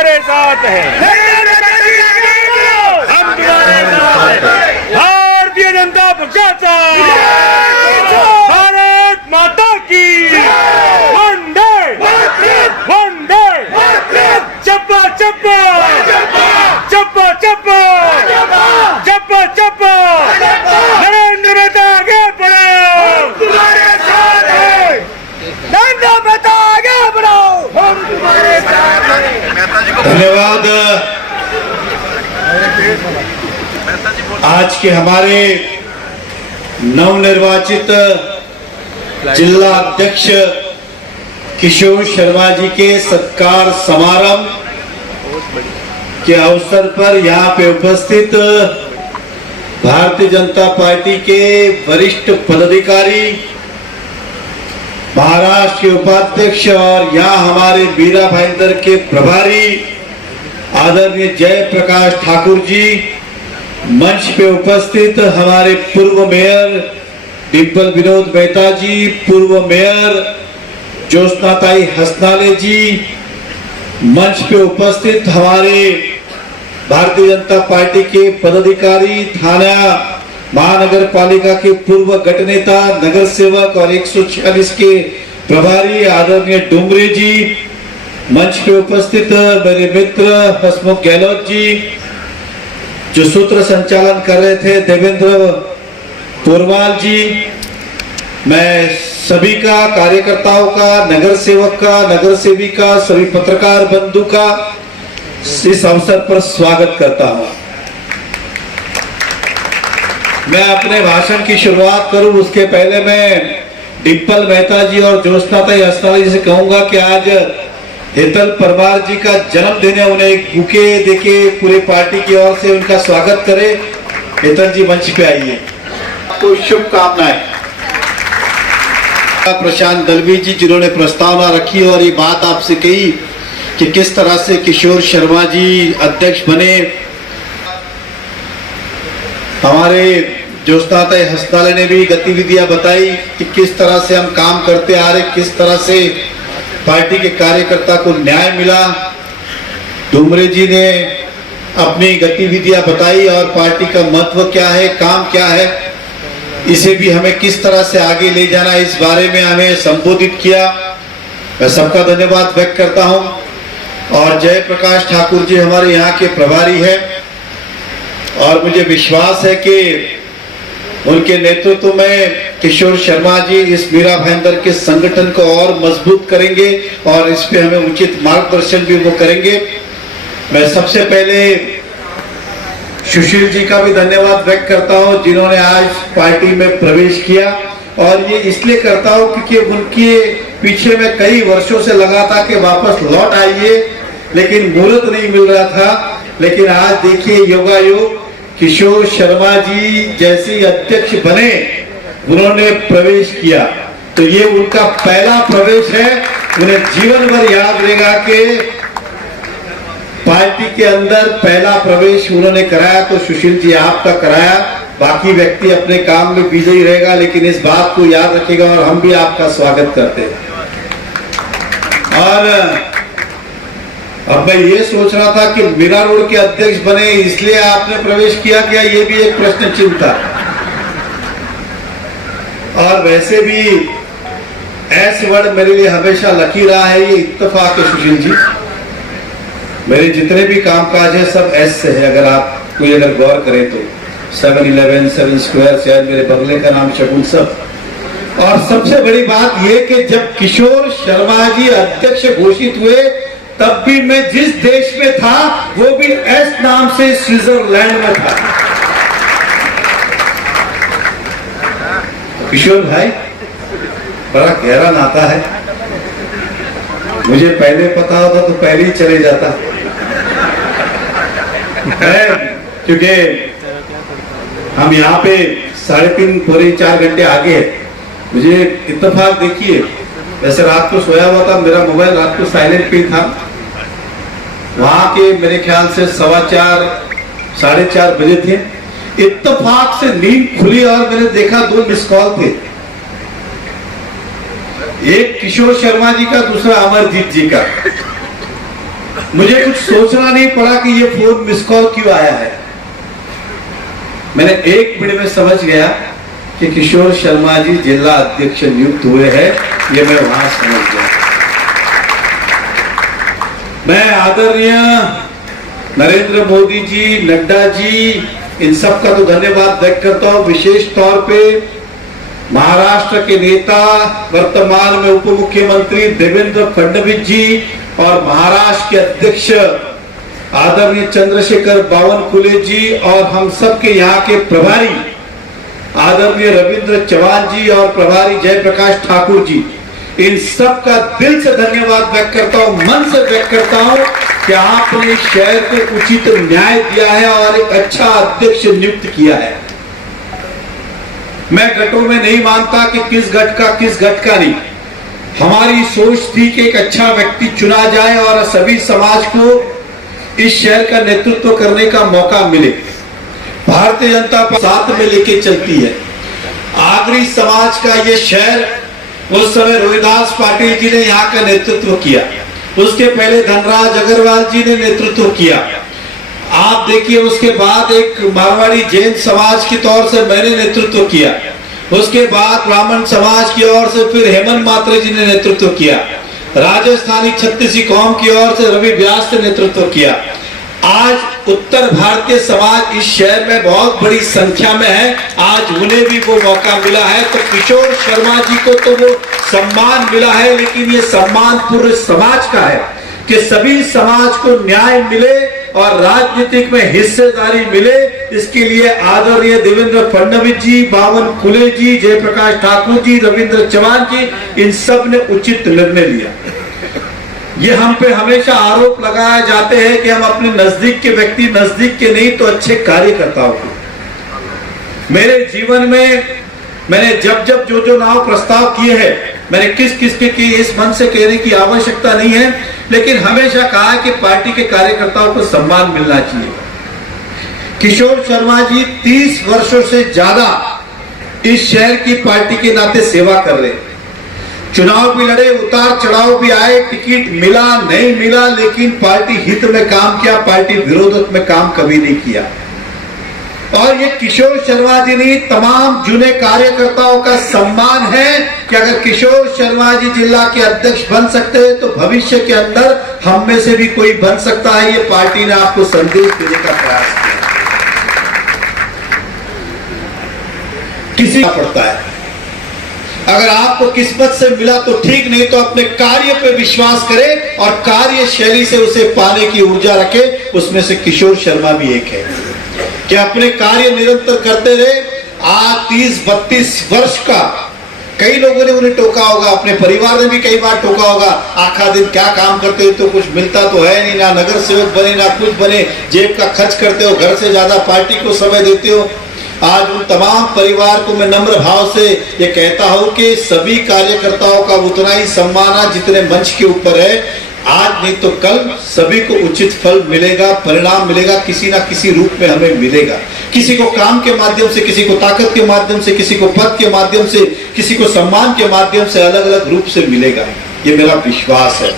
तुम्हारे साथ हैं, हम तुम्हारे साथ हैं। भारतीय जनता पक्षाचा भारत माता की वंदे वंदे चप्पा चप्पा चप्पा चप्पा चप्पा चप्पा नरेंद्र मेहता आगे बढ़ो, तुम्हारे साथ हैं। नरेंद्र मेहता आगे बढ़ो, हम तुम्हारे साथ हैं। धन्यवाद। आज के हमारे नवनिर्वाचित जिला अध्यक्ष किशोर शर्मा जी के सत्कार समारंभ के अवसर पर यहाँ पे उपस्थित भारतीय जनता पार्टी के वरिष्ठ पदाधिकारी, महाराष्ट्र के उपाध्यक्ष और यहाँ हमारे मीरा भाईंदर के प्रभारी आदरणीय जयप्रकाश ठाकुर जी, मंच पे उपस्थित हमारे पूर्व मेयर डिम्पल विनोद मेहता जी, पूर्व मेयर ज्योत्सनाताई हसनाले जी, मंच पे उपस्थित हमारे भारतीय जनता पार्टी के पदाधिकारी, थाना महानगर पालिका के पूर्व गट नेता, नगर सेवक और 146 के प्रभारी आदरणीय डुमरे जी, मंच पे उपस्थित मेरे मित्र हसमुख गहलोत जी, जो सूत्र संचालन कर रहे थे देवेंद्र पोरवाल जी, मैं सभी का, कार्यकर्ताओं का, नगर सेवक का, नगर सेवी का, सभी पत्रकार बंधु का इस अवसर पर स्वागत करता हूं। मैं अपने भाषण की शुरुआत करूं उसके पहले मैं डिम्पल मेहता जी और ज्योत्सनाताई हसनाले जी से कहूंगा कि आज हेतल परमार जी का जन्मदिन है, उन्हें एक बुके देके पूरे पार्टी की ओर से उनका स्वागत करें। हेतल जी मंच पे आइए, आपको शुभकामनाएं। प्रशांत दलवी जी जिन्होंने प्रस्तावना रखी और ये बात आपसे कही कि किस तरह से किशोर शर्मा जी अध्यक्ष बने। हमारे ज्योत्सनाताई हसनाले ने भी गतिविधियां बताई कि किस तरह से हम काम करते आ रहे, किस तरह से पार्टी के कार्यकर्ता को न्याय मिला। डुमरे जी ने अपनी गतिविधियां बताई और पार्टी का महत्व क्या है, काम क्या है, इसे भी हमें किस तरह से आगे ले जाना, इस बारे में हमें संबोधित किया। मैं सबका धन्यवाद व्यक्त करता हूं। और जयप्रकाश ठाकुर जी हमारे यहाँ के प्रभारी है और मुझे विश्वास है कि उनके नेतृत्व में किशोर शर्मा जी इस मीरा भाईंदर के संगठन को और मजबूत करेंगे और इस पे हमें उचित मार्गदर्शन भी वो करेंगे। मैं सबसे पहले सुशील जी का भी धन्यवाद व्यक्त करता हूं जिन्होंने आज पार्टी में प्रवेश किया, और ये इसलिए करता हूं क्योंकि उनके पीछे में कई वर्षों से लगा था कि वापस लौट आइए, लेकिन मुहूर्त नहीं मिल रहा था। लेकिन आज देखिए योगायोग किशोर शर्मा जी जैसे अध्यक्ष बने, उन्होंने प्रवेश किया, तो ये उनका पहला प्रवेश है। उन्हें जीवन भर याद रहेगा कि पार्टी के अंदर पहला प्रवेश उन्होंने कराया, तो सुशील जी आपका कराया। बाकी व्यक्ति अपने काम में बिजी ही रहेगा, लेकिन इस बात को याद रखेगा और हम भी आपका स्वागत करते हैं। और अब मैं ये सोच रहा था कि मीरा रोड के अध्यक्ष बने इसलिए आपने प्रवेश किया क्या, ये भी एक प्रश्न चिन्ह था। और वैसे भी एस वर्ड मेरे लिए हमेशा लकी रहा है, ये इत्तेफाक है सुशील जी। मेरे जितने भी कामकाज है सब एस से है, अगर आप कोई अगर गौर करें तो 7-11, 7 स्क्वायर, शायद मेरे बंगले का नाम शगुन सब। और सबसे बड़ी बात यह कि जब किशोर शर्मा जी अध्यक्ष घोषित हुए तब भी मैं जिस देश में था वो भी एस नाम से स्विट्जरलैंड में था। किशोर भाई बड़ा गहरा नाता है, मुझे पहले पता होता तो पहले ही चले जाता। क्योंकि हम यहाँ पे 3.5 पूरे 4 घंटे आगे है। मुझे इत्तेफाक देखिए, वैसे रात को सोया हुआ था, मेरा मोबाइल रात को साइलेंट पे था। वहां के मेरे ख्याल से 4:15 साढ़े 4 बजे थे। इत्तेफाक से नींद खुली और मैंने देखा 2 मिस कॉल थे, एक किशोर शर्मा जी का, दूसरा अमरजीत जी का। मुझे कुछ सोचना नहीं पड़ा कि ये फोन मिस कॉल क्यों आया है। मैंने 1 मिनट में समझ गया कि किशोर शर्मा जी जिला अध्यक्ष नियुक्त हुए हैं। ये मैं वहां समझ गया। मैं आदरणीय नरेंद्र मोदी जी, नड्डा जी, इन सब का तो धन्यवाद व्यक्त करता हूं। विशेष तौर पे महाराष्ट्र के नेता, वर्तमान में उप मुख्यमंत्री देवेंद्र फडणवीस जी और महाराष्ट्र के अध्यक्ष आदरणीय चंद्रशेखर बावनकुळे जी और हम सब के यहाँ के प्रभारी आदरणीय रविंद्र चौहान जी और प्रभारी जयप्रकाश ठाकुर जी, इन सब का दिल से धन्यवाद व्यक्त करता हूं, मन से व्यक्त करता हूं कि आपने शहर को उचित न्याय दिया है और एक अच्छा अध्यक्ष नियुक्त किया है। मैं गठों में नहीं मानता कि किस गठ का नहीं। हमारी सोच थी कि एक अच्छा व्यक्ति चुना जाए और सभी समाज को इस शहर का नेतृत्व करने का मौका मिले। भारतीय जनता पार्टी साथ में लेके चलती है। आगरी समाज का ये शहर उस समय रोहिदास पाटिल जी ने यहाँ का नेतृत्व किया, उसके पहले धनराज अग्रवाल जी ने नेतृत्व किया। आप देखिए, उसके बाद एक मारवाड़ी जैन समाज की तौर से मैंने नेतृत्व किया, उसके बाद ब्राह्मण समाज की ओर से फिर हेमंत मात्रे जी ने नेतृत्व किया, राजस्थानी छत्तीसी कौम की ओर से रवि व्यास ने नेतृत्व किया। आज उत्तर भारतीय समाज इस शहर में बहुत बड़ी संख्या में है, आज उन्हें भी वो मौका मिला है। तो किशोर शर्मा जी को तो वो सम्मान मिला है, लेकिन ये सम्मान पूरे समाज का है कि सभी समाज को न्याय मिले और राजनीतिक में हिस्सेदारी मिले। इसके लिए आदरणीय देवेंद्र फडणवीस जी, बावनकुळे जी, जयप्रकाश ठाकुर जी, रविंद्र चौहान जी, इन सब ने उचित निर्णय लिया। ये हम पे हमेशा आरोप लगाए जाते हैं कि हम अपने नजदीक के व्यक्ति, नजदीक के नहीं तो अच्छे कार्यकर्ताओं को। मेरे जीवन में मैंने जब जब जो नाव प्रस्ताव किए हैं, मैंने किसके इस मन से कहने की आवश्यकता नहीं है, लेकिन हमेशा कहा कि पार्टी के कार्यकर्ताओं को सम्मान मिलना चाहिए। किशोर शर्मा जी 30 वर्षों से ज्यादा इस शहर की पार्टी के नाते सेवा कर रहे हैं। चुनाव भी लड़े, उतार चढ़ाव भी आए, टिकट मिला नहीं मिला, लेकिन पार्टी हित में काम किया, पार्टी विरोध में काम कभी नहीं किया। और ये किशोर शर्मा जी ने तमाम जुने कार्यकर्ताओं का सम्मान है कि अगर किशोर शर्मा जी जिला के अध्यक्ष बन सकते हैं तो भविष्य के अंदर हम में से भी कोई बन सकता है। ये पार्टी ने आपको संदेश देने का प्रयास किया। किसी का पड़ता है, अगर आपको किस्मत से मिला तो ठीक, नहीं तो अपने कार्य पे विश्वास करें और कार्यशैली से उसे पाने की ऊर्जा रखे। उसमें से किशोर शर्मा भी एक है कि अपने कार्य निरंतर करते रहे। आज 30-32 वर्ष का, कई लोगों ने उन्हें टोका होगा, अपने परिवार ने भी कई बार टोका होगा, आखा दिन क्या काम करते हो, तो कुछ मिलता तो है नहीं, ना नगर सेवक बने ना कुछ बने, जेब का खर्च करते हो, घर से ज्यादा पार्टी को समय देते हो। आज उन तमाम परिवार को मैं नम्र भाव से ये कहता हूं कि सभी कार्यकर्ताओं का उतना ही सम्मान जितने मंच के ऊपर है। आज नहीं तो कल सभी को उचित फल मिलेगा, परिणाम मिलेगा, किसी ना किसी रूप में हमें मिलेगा। किसी को काम के माध्यम से, किसी को ताकत के माध्यम से, किसी को पद के माध्यम से, किसी को सम्मान के माध्यम से, अलग अलग रूप से मिलेगा। ये मेरा विश्वास है।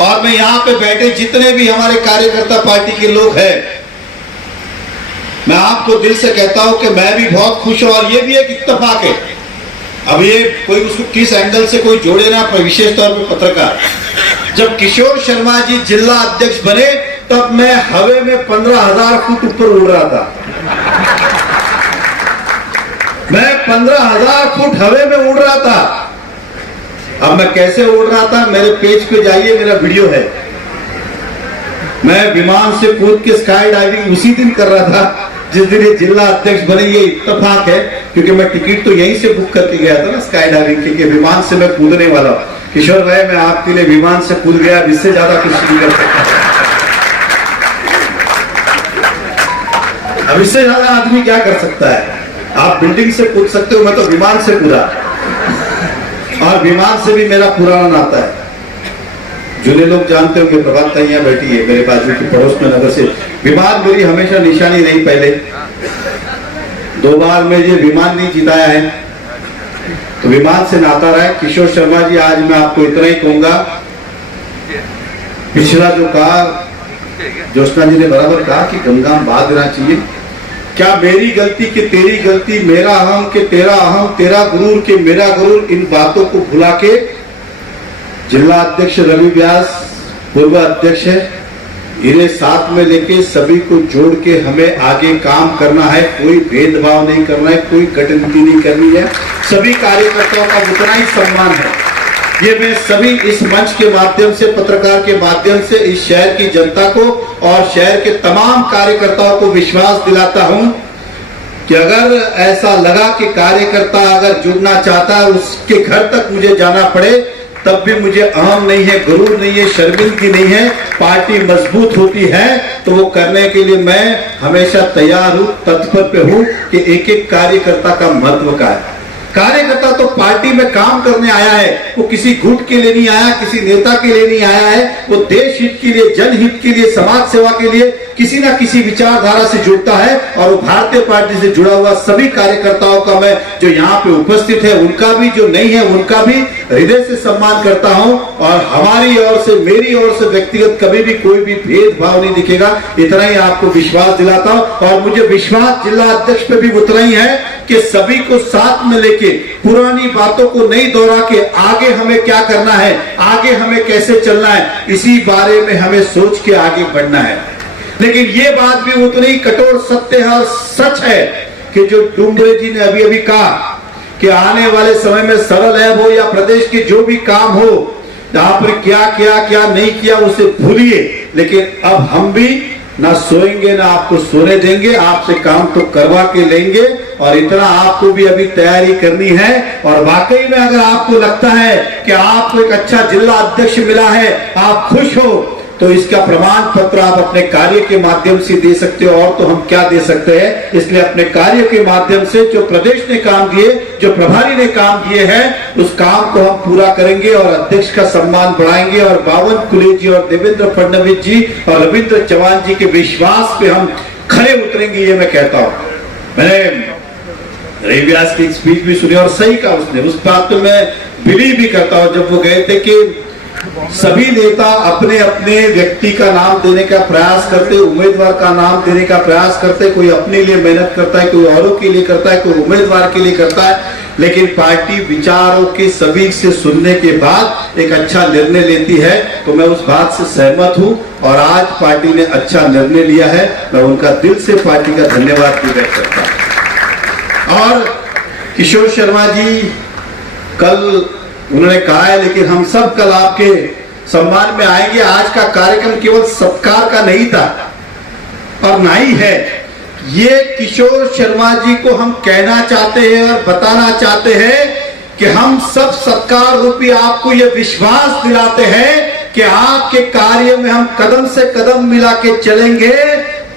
और मैं यहाँ पे बैठे जितने भी हमारे कार्यकर्ता पार्टी के लोग हैं, मैं आपको दिल से कहता हूं कि मैं भी बहुत खुश हूं। और ये भी एक इत्तेफाक है, अब ये कोई उसको किस एंगल से कोई जोड़े ना, विशेष तौर पर पत्रकार, जब किशोर शर्मा जी जिला अध्यक्ष बने तब मैं हवा में 15,000 फुट ऊपर उड़ रहा था। मैं 15,000 फुट हवा में उड़ रहा था। अब मैं कैसे उड़ रहा था, मेरे पेज पे जाइए, मेरा वीडियो है। मैं विमान से कूद के स्काई डाइविंग उसी दिन कर रहा था जिस दिन ये जिला अध्यक्ष बने। ये इत्तेफाक है क्योंकि मैं टिकट तो यहीं से बुक करके गया था ना स्काई डाइविंग के, विमान से मैं कूदने वाला हूं। किशोर भाई, मैं आपके लिए विमान से कूद गया, इससे ज्यादा कुछ नहीं कर सकता। अब इससे ज्यादा आदमी क्या कर सकता है? आप बिल्डिंग से कूद सकते हो, मैं तो विमान से कूदा, और विमान से भी मेरा पुराना नाता है। जुने लोग जानते होंगे, प्रभात यहाँ बैठी है मेरे बाजू की पड़ोस में नगर से। विमान मेरी हमेशा निशानी रही। पहले 2 बार में ये विमान नहीं जिताया है, तो विमान से नाता रहा है। किशोर शर्मा जी, आज मैं आपको इतना ही कहूंगा पिछला जो कहा ज्योत्सना जी ने बराबर कहा कि गंगा में बहा देना चाहिए। क्या मेरी गलती कि तेरी गलती, मेरा अहम के तेरा अहम, तेरा गुरूर के मेरा गुरूर, इन बातों को भुला के जिला अध्यक्ष रवि व्यास पूर्व अध्यक्ष है, इन्हें साथ में लेके सभी को जोड़ के हमें आगे काम करना है। कोई भेदभाव नहीं करना है, कोई गठनीति नहीं करनी है, सभी कार्यकर्ताओं का उतना ही सम्मान है। ये मैं सभी इस मंच के माध्यम से, पत्रकार के माध्यम से इस शहर की जनता को और शहर के तमाम कार्यकर्ताओं को विश्वास दिलाता हूं कि अगर ऐसा लगा कि कार्यकर्ता अगर जुड़ना चाहता है, उसके घर तक मुझे जाना पड़े, तब भी मुझे अहम नहीं है, गुरूर नहीं है, शर्मिंदगी नहीं है। पार्टी मजबूत होती है तो वो करने के लिए मैं हमेशा तैयार हूं, तत्पर पे हूं कि एक एक कार्यकर्ता का महत्व का है। कार्यकर्ता तो पार्टी में काम करने आया है, वो किसी गुट के लिए नहीं आया, किसी नेता के लिए नहीं आया है, वो देश हित के लिए, जनहित के लिए, समाज सेवा के लिए किसी ना किसी विचारधारा से जुड़ता है। और वो भारतीय पार्टी से जुड़ा हुआ सभी कार्यकर्ताओं का मैं जो यहाँ पे उपस्थित है उनका भी, जो नहीं है उनका भी हृदय से सम्मान करता हूँ। और हमारी ओर से, मेरी ओर से व्यक्तिगत कभी भी कोई भी भेदभाव नहीं दिखेगा, इतना ही आपको विश्वास दिलाता हूँ। और मुझे विश्वास जिला अध्यक्ष पे भी उतना ही है कि सभी को साथ में लेके पुरानी बातों को नहीं दोहरा के आगे हमें क्या करना है, आगे हमें कैसे चलना है, इसी बारे में हमें सोच के आगे बढ़ना है। लेकिन ये बात भी उतनी ही कठोर सत्य है और सच है कि जो डुमरे जी ने अभी अभी कहा कि आने वाले समय में सरल ऐब हो या प्रदेश के जो भी काम हो, जहां पर क्या किया क्या नहीं किया उसे भूलिए। लेकिन अब हम भी ना सोएंगे ना आपको सोने देंगे, आपसे काम तो करवा के लेंगे। और इतना आपको भी अभी तैयारी करनी है। और वाकई में अगर आपको लगता है कि आपको एक अच्छा जिला अध्यक्ष मिला है, आप खुश हो, तो इसका प्रमाण पत्र आप अपने कार्य के माध्यम से दे सकते हो। और तो हम क्या दे सकते हैं, इसलिए अपने कार्य के माध्यम से जो प्रदेश ने काम किए, जो प्रभारी ने काम किए हैं, उस काम को हम पूरा करेंगे और अध्यक्ष का सम्मान बढ़ाएंगे। और बावन कुले जी और देवेंद्र फडणवीस जी और रविंद्र चौहान जी के विश्वास पे हम खरे उतरेंगे, ये मैं कहता हूं। मैंने रवि व्यास की स्पीच भी सुनी और सही कहा उसने, उस बात पे मैं बिलीव भी करता हूं। जब वो गए थे कि सभी नेता अपने अपने व्यक्ति का नाम देने का प्रयास करते, उम्मीदवार का नाम देने का प्रयास करते, कोई अपने लिए मेहनत करता है, कोई औरों के लिए करता है, कोई उम्मीदवार के लिए करता है। लेकिन पार्टी विचारों के सभी से सुनने के बाद एक अच्छा निर्णय लेती है, तो मैं उस बात से सहमत हूं। और आज पार्टी ने अच्छा निर्णय लिया है, मैं उनका दिल से पार्टी का धन्यवाद भी व्यक्त करता हूं। और किशोर शर्मा जी कल उन्होंने कहा है, लेकिन हम सब कल आपके सम्मान में आएंगे। आज का कार्यक्रम केवल सत्कार का नहीं था और ना ही है, ये किशोर शर्मा जी को हम कहना चाहते हैं और बताना चाहते हैं कि हम सब सत्कार रूपी आपको ये विश्वास दिलाते हैं कि आपके कार्य में हम कदम से कदम मिला के चलेंगे,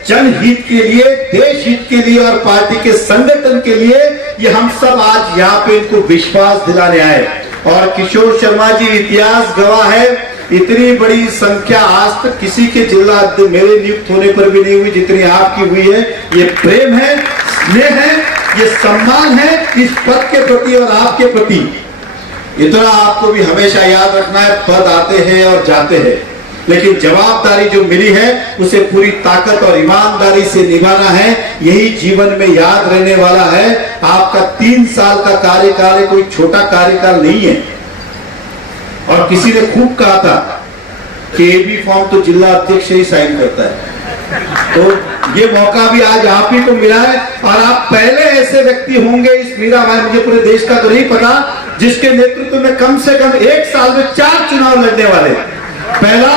जनहित के लिए, देश हित के लिए और पार्टी के संगठन के लिए। ये हम सब आज यहाँ पे इनको विश्वास दिलाने आए। और किशोर शर्मा जी इतिहास गवाह है, इतनी बड़ी संख्या आज तक किसी के जिला अध्यक्ष मेरे नियुक्त होने पर भी नहीं हुई जितनी आपकी हुई है। ये प्रेम है, स्नेह है, ये सम्मान है इस पद के प्रति और आपके प्रति। इतना आपको भी हमेशा याद रखना है, पद आते हैं और जाते हैं, लेकिन जवाबदारी जो मिली है उसे पूरी ताकत और ईमानदारी से निभाना है। यही जीवन में याद रहने वाला है। आपका 3 साल का कार्यकाल है, कोई छोटा कार्यकाल नहीं है। और किसी ने खूब कहा था कि एबी फॉर्म तो जिला अध्यक्ष ही साइन करता है, तो ये मौका भी आज आप ही को मिला है। और आप पहले ऐसे व्यक्ति होंगे इस मीरा भाई, मुझे पूरे देश का तो नहीं पता, जिसके नेतृत्व में कम से कम 1 साल में 4 चुनाव लड़ने वाले। पहला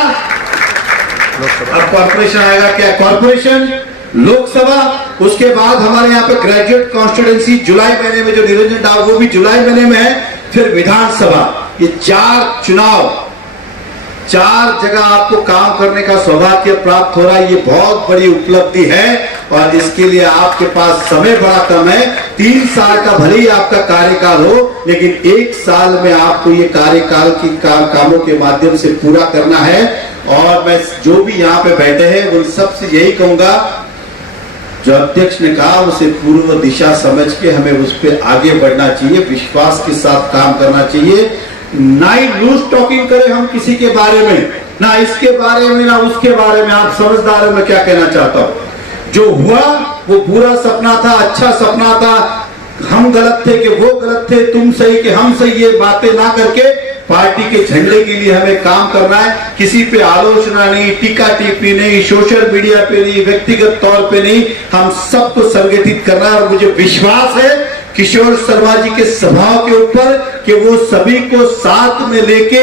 अब कॉर्पोरेशन आएगा, क्या कॉर्पोरेशन, लोकसभा, उसके बाद हमारे यहाँ पे ग्रेजुएट कॉन्स्टिट्यूएंसी जुलाई महीने में जो निरंजन डाव वो भी जुलाई महीने में है, फिर विधानसभा। ये 4 चुनाव, 4 जगह आपको काम करने का सौभाग्य प्राप्त हो रहा है। ये बहुत बड़ी उपलब्धि है और इसके लिए आपके पास समय बड़ा कम है। 3 साल का भले ही आपका कार्यकाल हो, लेकिन 1 साल में आपको ये कार्यकाल की कामों के माध्यम से पूरा करना है। और मैं जो भी यहाँ पे बैठे हैं उन सबसे यही कहूंगा, जो अध्यक्ष ने कहा उसे पूर्व दिशा समझ के हमें उस पर आगे बढ़ना चाहिए, विश्वास के साथ काम करना चाहिए। ना ही लूज टॉकिंग करें हम किसी के बारे में, ना इसके बारे में ना उसके बारे में। आप समझदार हो मैं क्या कहना चाहता हूं। जो हुआ वो बुरा सपना था, अच्छा सपना था। हम गलत थे कि वो गलत थे, तुम सही कि हम सही, ये बातें ना करके पार्टी के झंडे के लिए हमें काम करना है। किसी पे आलोचना नहीं, टीका टिप्पणी नहीं, सोशल मीडिया पे नहीं, व्यक्तिगत तौर पे नहीं, हम सबको संगठित करना है। और मुझे विश्वास है किशोर शर्मा जी के स्वभाव के ऊपर कि वो सभी को साथ में लेके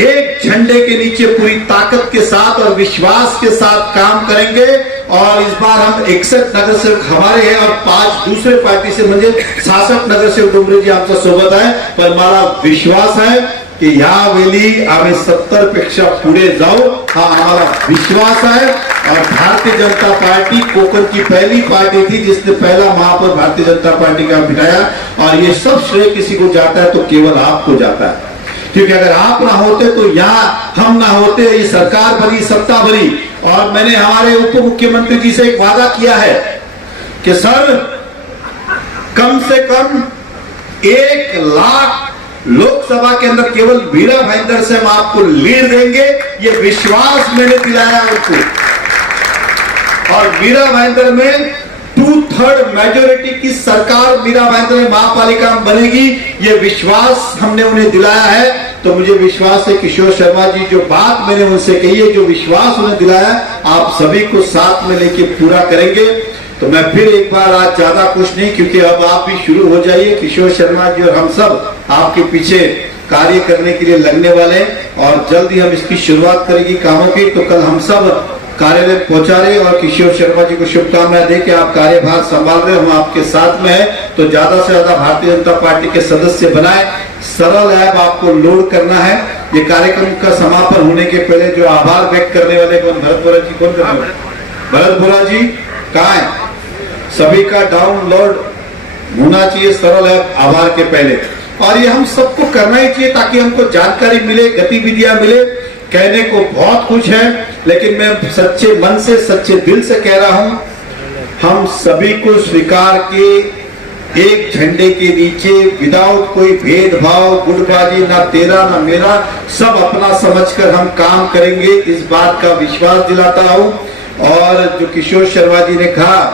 एक झंडे के नीचे पूरी ताकत के साथ और विश्वास के साथ काम करेंगे। और इस बार हम 61 नगर सेवक हमारे हैं और 5 दूसरे पार्टी से म्हणजे 66 नगर सेवक डोंगरे जी आमच्या सोबत आहे। पण मला विश्वास है कि यावेळी आम्ही 70 पेक्षा पुढे जाऊ, हा आम्हाला विश्वास है। और भारतीय जनता पार्टी कोकण की पहली पार्टी थी जिसने पहला महापौर भारतीय जनता पार्टी का बिठाया। और ये सब श्रेय किसी को जाता है तो केवल आपको जाता है, क्योंकि अगर आप ना होते तो यहाँ हम ना होते, ये सरकार बनी, सत्ता बनी। और मैंने हमारे उप मुख्यमंत्री जी से एक वादा किया है कि सर कम से कम 1 लाख लोकसभा के अंदर केवल वीरा भाईंदर से हम आपको लीड देंगे, ये विश्वास मैंने दिलाया उनको। और वीरा भाईंदर में 2/3 मेजोरिटी की सरकार वीरा भाईंदर में महापालिका में बनेगी, ये विश्वास हमने उन्हें दिलाया है। तो मुझे विश्वास है किशोर शर्मा जी जो बात मैंने उनसे कही है, जो विश्वास उन्हें दिलाया, आप सभी को साथ में लेके पूरा करेंगे। तो मैं फिर एक बार आज ज्यादा कुछ नहीं, क्योंकि अब आप भी शुरू हो जाइए। किशोर शर्मा जी और हम सब आपके पीछे कार्य करने के लिए लगने वाले हैं और जल्द ही हम इसकी शुरुआत करेंगे कामों की। तो कल हम सब कार्यालय पहुंचा रहे और किशोर शर्मा जी को शुभकामनाएं दे कि आप कार्यभार संभाल रहे, हम आपके साथ में है। तो ज्यादा से ज्यादा भारतीय जनता पार्टी के सदस्य बनाए। सरल ऐप आपको लोड करना है। ये कार्यक्रम का समापन होने के पहले जो आभार व्यक्त करने वाले कौन, भरत बोरा जी कौन कर रहे हैं? भरत बोरा जी कहाँ है? सभी का डाउनलोड होना चाहिए सरल ऐप आभार के पहले। और ये हम सबको करना ही चाहिए ताकि हमको जानकारी मिले, गतिविधियां मिले। कहने को बहुत कुछ है, लेकिन मैं सच्चे मन से सच्चे दिल से कह रहा हूं, हम सभी को स्वीकार के एक झंडे के नीचे विदाउट कोई भेदभाव, गुटबाजी, ना तेरा ना मेरा, सब अपना समझकर हम काम करेंगे, इस बात का विश्वास दिलाता हूं। और जो किशोर शर्मा जी ने कहा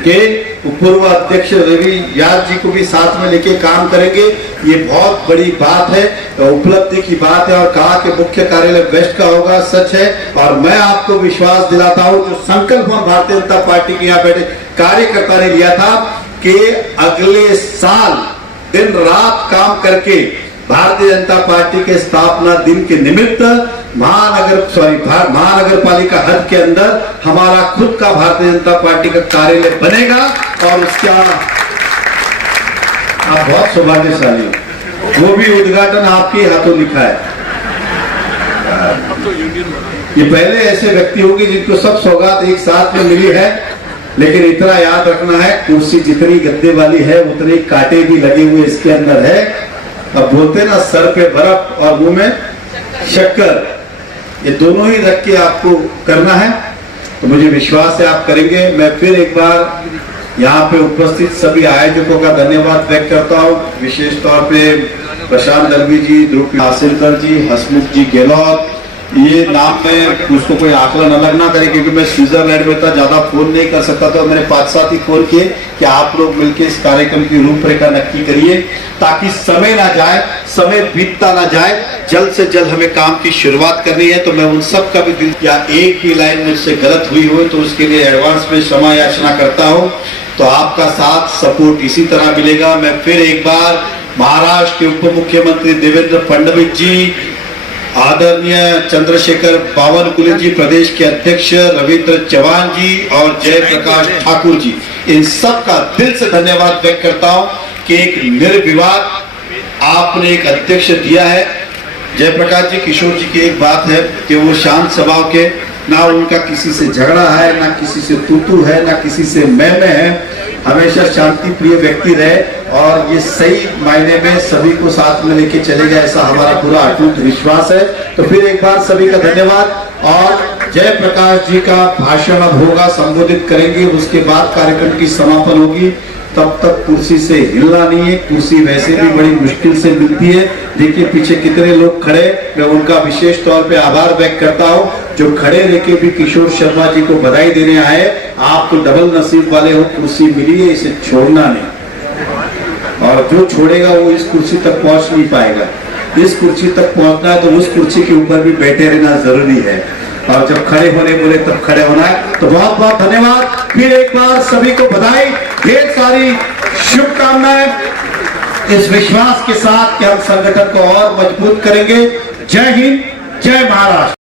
कि पूर्व अध्यक्ष रवि याद जी को भी साथ में लेके काम करेंगे, ये बहुत बड़ी बात है, उपलब्धि की बात है। और कहा कि मुख्य कार्यालय वेस्ट का होगा, सच है। और मैं आपको विश्वास दिलाता हूं, जो संकल्प हम भारतीय जनता पार्टी के यहाँ बैठे कार्यकर्ता ने लिया था कि अगले साल दिन रात काम करके भारतीय जनता पार्टी के स्थापना दिन के निमित्त महानगर पालिका हद के अंदर हमारा खुद का भारतीय जनता पार्टी का कार्यालय बनेगा। और उसका आप बहुत सौभाग्यशाली हो, वो भी उद्घाटन आपके हाथों लिखा है। ये पहले ऐसे व्यक्ति होंगे जिनको सब सौगात एक साथ में मिली है, लेकिन इतना याद रखना है, कुर्सी जितनी गद्दे वाली है उतने कांटे भी लगे हुए इसके अंदर है। अब बोलते ना सर पे बर्फ और मुंह में शक्कर, ये दोनों ही रख के आपको करना है। तो मुझे विश्वास है आप करेंगे। मैं फिर एक बार यहाँ पे उपस्थित सभी आयोजकों का धन्यवाद व्यक्त करता हूँ, विशेष तौर पे प्रशांत दलवी जी, ध्रुव हासिलकर जी, हसमुख जी गहलोत। ये नाम में उसको कोई आकलन अलग ना करे, क्योंकि मैं स्विट्जरलैंड में था, ज्यादा फोन नहीं कर सकता, तो मैंने 5 साथ ही फोन किए कि आप लोग मिलकर इस कार्यक्रम की रूपरेखा नक्की करिए ताकि समय ना जाए, समय बीतता ना जाए, जल्द से जल्द हमें काम की शुरुआत करनी है। तो मैं उन सब का भी दिल, या एक ही लाइन मुझसे गलत हुई हो तो उसके लिए एडवांस में क्षमा याचना करता हूँ। तो आपका साथ सपोर्ट इसी तरह मिलेगा। मैं फिर एक बार महाराष्ट्र के उप मुख्यमंत्री देवेंद्र फडणवीस जी, आदरणीय चंद्रशेखर बावनकुले जी, प्रदेश के अध्यक्ष रविंद्र चौहान जी और जयप्रकाश ठाकुर जी, इन सब का दिल से धन्यवाद व्यक्त करता हूं कि एक निर्विवाद आपने एक अध्यक्ष दिया है। जयप्रकाश जी, किशोर जी की एक बात है कि वो शांत स्वभाव के, ना उनका किसी से झगड़ा है, ना किसी से तू है, ना किसी से मैं है, हमेशा शांति प्रिय व्यक्ति रहे और ये सही मायने में सभी को साथ में लेके चलेगा, ऐसा हमारा पूरा अटूट विश्वास है। तो फिर एक बार सभी का धन्यवाद। और जयप्रकाश जी का भाषण अब होगा, संबोधित करेंगे, उसके बाद कार्यक्रम की समापन होगी। तब तक कुर्सी से हिलना नहीं है। कुर्सी वैसे भी बड़ी मुश्किल से मिलती है। देखिए पीछे कितने लोग खड़े, मैं उनका विशेष तौर पे आभार व्यक्त करता हूँ जो खड़े लेके भी किशोर शर्मा जी को बधाई देने आए। आप तो डबल नसीब वाले हो, कुर्सी मिली है, इसे छोड़ना नहीं, और जो छोड़ेगा वो इस कुर्सी तक पहुंच नहीं पाएगा। इस कुर्सी तक पहुंचना है तो उस कुर्सी के ऊपर भी बैठे रहना जरूरी है, और जब खड़े होने बोले तब खड़े होना है। तो बहुत बहुत धन्यवाद, फिर एक बार सभी को बधाई, ढेर सारी शुभकामनाएं इस विश्वास के साथ कि हम संगठन को और मजबूत करेंगे। जय हिंद, जय महाराष्ट्र।